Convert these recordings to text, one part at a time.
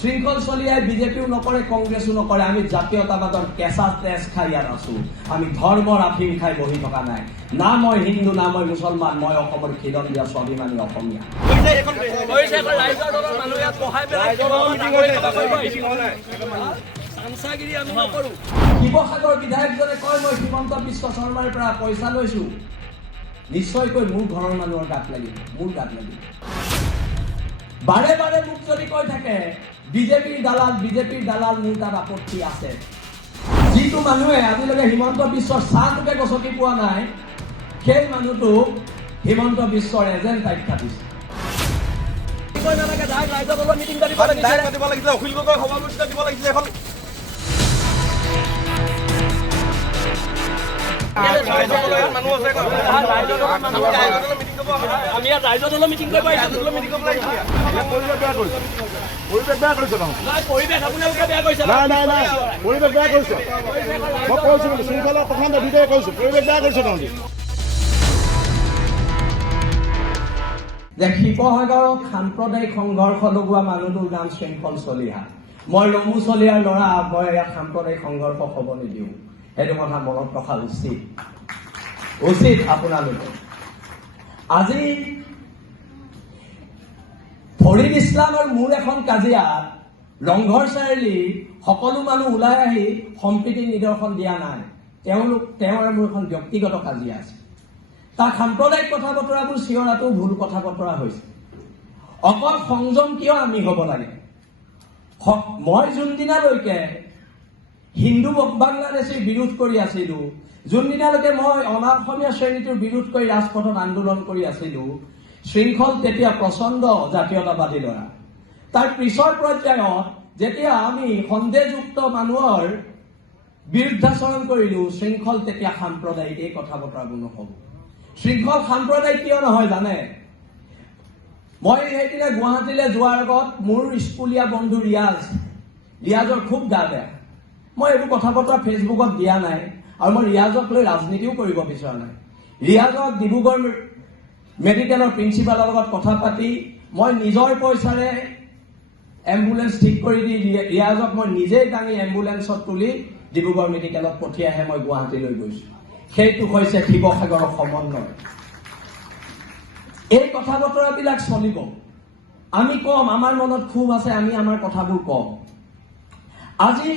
শৃংখল চলিয়াই বিজেপিও নকৰে কংগ্ৰেছো নকৰে আমি জাতীয়তাবাদৰ কেঁচা তেজ খাই ইয়াত আছো আমি ধৰ্মৰ আফিং খাই বহি থকা নাই না মই হিন্দু না মই মুছলমান মই অসমৰ খিলঞ্জীয়া স্বাভিমানী অসমীয়া শিৱসাগৰ বিধায়কজনে কয় মই হিমন্ত বিশ্ব শৰ্মাৰ পৰা পইচা লৈছো নিশ্চয়কৈ মোৰ ঘৰৰ মানুহৰ গাত লাগিব মোৰ গাত লাগিব বাৰে বাৰে মোক যদি কৈ থাকে বিজেপিৰ দালাল মোৰ তাত আপত্তি আছে যিটো মানুহে আজিলৈকে হিমন্ত বিশ্বৰ চাহটোকে গছকি পোৱা নাই সেই মানুহটো হিমন্ত বিশ্বৰ এজেণ্ট আখ্যা দিছে আমি ৰাইজৰ দলৰ মিটিং কৰিব আহিছো পৰিৱেশ বেয়া কৰিছে পৰিৱেশ আপোনালোকে বেয়া কৰিছে নাই পৰিৱেশ বেয়া কৰিছে মই কৈছো শৃংখলা প্ৰধান দুটাই কৈছো পৰিৱেশ বেয়া কৰিছে তহঁতি যে শিৱসাগৰত সাম্প্ৰদায়িক সংঘৰ্ষ লগোৱা মানুহটোৰ নাম শৃংখল চলিহা মই ৰমু চলিহাৰ ল'ৰা মই ইয়াত সাম্প্ৰদায়িক সংঘৰ্ষ হ'ব নিদিওঁ সেইটো কথা মনত ৰখা উচিত আপোনালোকে আজি ফৰিদ ইছলামৰ মোৰ এখন কাজিয়াত ৰংঘৰ চাৰিআলি সকলো মানুহ ওলাই আহি সম্প্ৰীতি নিদৰ্শন দিয়া নাই তেওঁৰ মোৰ এখন ব্যক্তিগত কাজিয়া আছে তাক সাম্প্ৰদায়িক কথা বতৰাবোৰ চিঞৰাটো ভুল কথা বতৰা হৈছে অকল সংযম কিয় আমি হ'ব লাগে মই যোনদিনালৈকে হিন্দু বাংলাদেশীৰ বিৰোধ কৰি আছিলো যোনদিনালৈকে মই অনাঅসমীয়া শ্ৰেণীটোৰ বিৰোধ কৰি ৰাজপথত আন্দোলন কৰি আছিলো শৃংখল তেতিয়া প্ৰচণ্ড জাতীয়তাবাদী ল'ৰা তাৰ পিছৰ পৰ্যায়ত যেতিয়া আমি সন্দেহযুক্ত মানুহৰ বিৰুদ্ধাচৰণ কৰিলো শৃংখল তেতিয়া সাম্প্ৰদায়িক এই কথা বতৰাবোৰ নহ'ব শৃংখল সাম্প্ৰদায়িক কিয় নহয় জানে মই সেইদিনা গুৱাহাটীলৈ যোৱাৰ আগত মোৰ স্কুলীয়া বন্ধু ৰিয়াজৰ খুব গা বেয়া মই এইবোৰ কথা বতৰা ফেচবুকত দিয়া নাই আৰু মই ৰিয়াজক লৈ ৰাজনীতিও কৰিব বিচৰা নাই ৰিয়াজক ডিব্ৰুগড় মেডিকেলৰ প্ৰিন্সিপালৰ লগত কথা পাতি মই নিজৰ পইচাৰে এম্বুলেন্স ঠিক কৰি দি ৰিয়াজক মই নিজেই দাঙি এম্বুলেন্সত তুলি ডিব্ৰুগড় মেডিকেলত পঠিয়াইহে মই গুৱাহাটীলৈ গৈছো সেইটো হৈছে শিৱসাগৰৰ সমন্বয় এই কথা বতৰাবিলাক চলিব আমি কম আমাৰ মনত ক্ষোভ আছে আমি আমাৰ কথাবোৰ কম আজি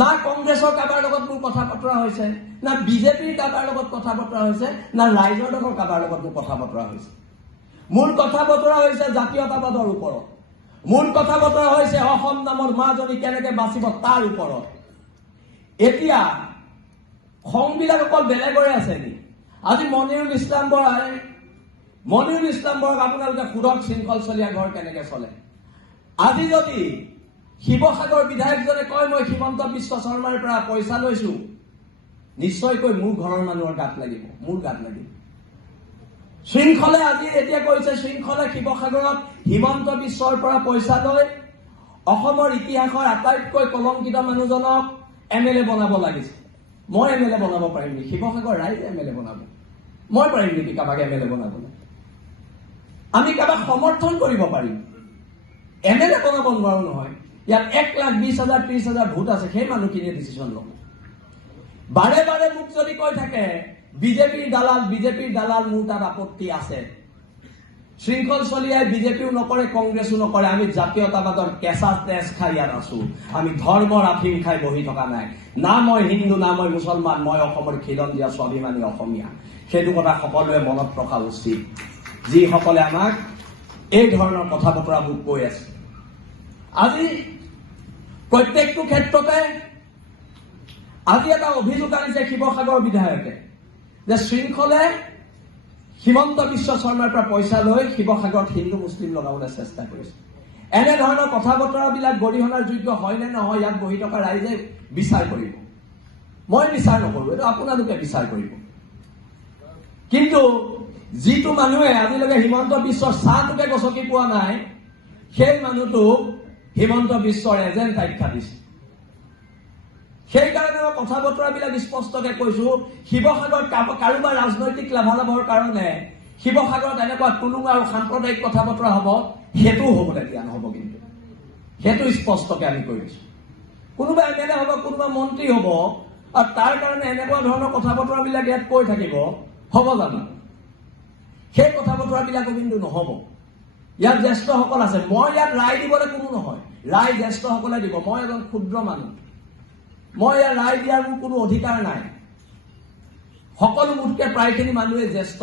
না কংগ্ৰেছৰ কাৰোবাৰ লগত মোৰ কথা বতৰা হৈছে না বিজেপিৰ কাৰোবাৰ লগত কথা বতৰা হৈছে না ৰাইজৰ দলৰ কাৰোবাৰ লগত মোৰ কথা বতৰা হৈছে মোৰ কথা বতৰা হৈছে জাতীয়তাবাদৰ ওপৰত মোৰ কথা বতৰা হৈছে অসম নামৰ মাজনী কেনেকে বাচিব তাৰ ওপৰত এতিয়া খংবিলাক অকল বেলেগৰে আছে নেকি আজি মনিৰুল ইছলাম বৰাক আপোনালোকে সুধক শৃংখল চলিয়া ঘৰ কেনেকে চলে আজি যদি শিৱসাগৰ বিধায়কজনে কয় মই হিমন্ত বিশ্ব শৰ্মাৰ পৰা পইচা লৈছো নিশ্চয়কৈ মোৰ ঘৰৰ মানুহৰ গাত লাগিব মোৰ গাত লাগিব শৃংখলে আজি এতিয়া কৈছে শৃংখলে শিৱসাগৰত হিমন্ত বিশ্বৰ পৰা পইচা লৈ অসমৰ ইতিহাসৰ আটাইতকৈ কলংকিত মানুহজনক এমএলএ বনাব লাগিছে মই এমএলএ বনাব পাৰিম নেকি শিৱসাগৰ ৰাইজে এমএলএ বনাব মই পাৰিম নেকি কাৰোবাক এমএলএ বনাবলৈ আমি কাৰোবাক সমৰ্থন কৰিব পাৰিম এমএলএ বনাব নোৱাৰো নহয় ইয়াত 1,20,000 30,000 ভোট আছে সেই মানুহখিনিয়ে ডিচিশ্যন ল'ব বাৰে বাৰে মোক যদি কৈ থাকে বিজেপিৰ দালাল মোৰ তাত আপত্তি আছে শৃংখল চলিয়াই বিজেপিও নকৰে কংগ্ৰেছো নকৰে আমি জাতীয়তাবাদৰ কেঁচা তেজ খাই ইয়াত আছো আমি ধৰ্মৰ আফিং খাই বহি থকা নাই না মই হিন্দু না মই মুছলমান মই অসমৰ খিলঞ্জীয়া স্বাভিমানী অসমীয়া সেইটো কথা সকলোৱে মনত ৰখা উচিত যিসকলে আমাক এই ধৰণৰ কথা বতৰাবোৰ কৈ আছে আজি প্ৰত্যেকটো ক্ষেত্ৰতে আজি এটা অভিযোগ আনিছে শিৱসাগৰ বিধায়কে যে শৃংখলে হিমন্ত বিশ্ব শৰ্মাৰ পৰা পইচা লৈ শিৱসাগৰত হিন্দু মুছলিম লগাবলৈ চেষ্টা কৰিছে এনেধৰণৰ কথা বতৰাবিলাক গৰিহণাৰ যোগ্য হয় নে নহয় ইয়াত বহি থকা ৰাইজে বিচাৰ কৰিব মই বিচাৰ নকৰো এইটো আপোনালোকে বিচাৰ কৰিব কিন্তু যিটো মানুহে আজিলৈকে হিমন্ত বিশ্বৰ চাহটোকে গছকি পোৱা নাই সেই মানুহটোক হিমন্ত বিশ্বৰ এজেণ্ট আখ্যা দিছে সেইকাৰণে মই কথা বতৰাবিলাক স্পষ্টকে কৈছো শিৱসাগৰত কাৰোবাৰ ৰাজনৈতিক লাভালাভৰ কাৰণে শিৱসাগৰত এনেকুৱা টুলুঙা আৰু সাম্প্ৰদায়িক কথা বতৰা হ'ব সেইটোও হ'বলৈ দিয়া নহ'ব। কিন্তু সেইটো স্পষ্টকে আমি কৈ দিছোঁ। কোনোবা এমএলএ হ'ব, কোনোবা মন্ত্ৰী হ'ব, আৰু তাৰ কাৰণে এনেকুৱা ধৰণৰ কথা বতৰাবিলাক ইয়াত কৈ থাকিব, হ'ব জানো? সেই কথা বতৰাবিলাকো কিন্তু নহ'ব। ইয়াত জ্যেষ্ঠসকল আছে। মই ইয়াত ৰায় দিবলৈ কোনো নহয়, ৰায় জ্যেষ্ঠসকলে দিব। মই এজন ক্ষুদ্ৰ মানুহ, মই ইয়াত ৰায় দিয়াৰ মোৰ কোনো অধিকাৰ নাই। সকলো মোতকৈ প্ৰায়খিনি মানুহে জ্যেষ্ঠ,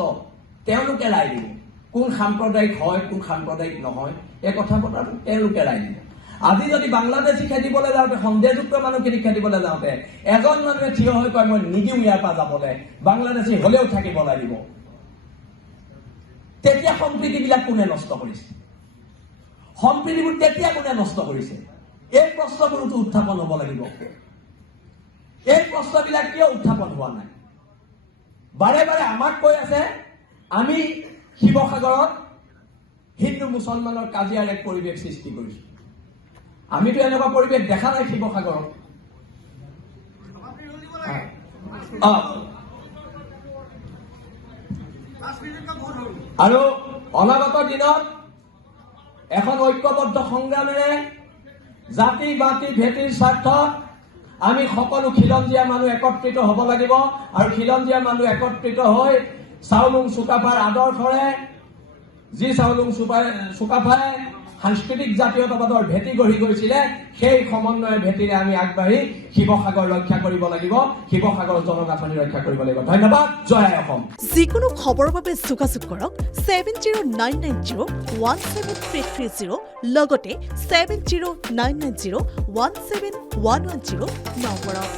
তেওঁলোকে ৰায় দিব। কোন সাম্প্ৰদায়িক হয়, কোন সাম্প্ৰদায়িক নহয়, এই কথা বতৰা তেওঁলোকে ৰায় দিব। আজি যদি বাংলাদেশী খেদিবলৈ যাওঁতে, সন্দেহযুক্ত মানুহখিনি খেদিবলৈ যাওঁতে এজন মানুহে থিয় হৈ কয় মই নিদিওঁ ইয়াৰ পৰা যাবলৈ, বাংলাদেশী হলেও থাকিব লাগিব, তেতিয়া সম্প্ৰীতিবিলাক কোনে নষ্ট কৰিছে? সম্প্ৰীতিবোৰ তেতিয়া কোনে নষ্ট কৰিছে? এই প্ৰশ্নবোৰতো উত্থাপন হ'ব লাগিব। এই প্ৰশ্নবিলাক কিয় উত্থাপন হোৱা নাই? বাৰে বাৰে আমাক কৈ আছে আমি শিৱসাগৰত হিন্দু মুছলমানৰ কাজিয়াৰ এক পৰিৱেশ সৃষ্টি কৰিছো। আমিতো এনেকুৱা পৰিৱেশ দেখা নাই শিৱসাগৰত। আৰু অনাগত দিনত এখন ঐক্যবদ্ধ সংগ্ৰামেৰে জাতি বাতি ভেটিৰ স্বাৰ্থত আমি সকলো খিলঞ্জীয়া মানুহ একত্ৰিত হ'ব লাগিব। আৰু খিলঞ্জীয়া মানুহ একত্ৰিত হৈ চাউলুং চুকাফাৰ আদৰ্শৰে, যি চাউলুং চুকাফাই সাংস্কৃতিক জাতীয়তাবাদৰ ভেটি গঢ়ি গৈছিলে, সেই সমন্বয়ৰ ভেটিৰে আমি আগবাঢ়ি শিৱসাগৰ ৰক্ষা কৰিব লাগিব, শিৱসাগৰ জনগাঁথনি ৰক্ষা কৰিব লাগিব। ধন্যবাদ। জয় অসম। যিকোনো খবৰৰ বাবে যোগাযোগ কৰক 7099017330 লগতে 7099017110 নম্বৰত।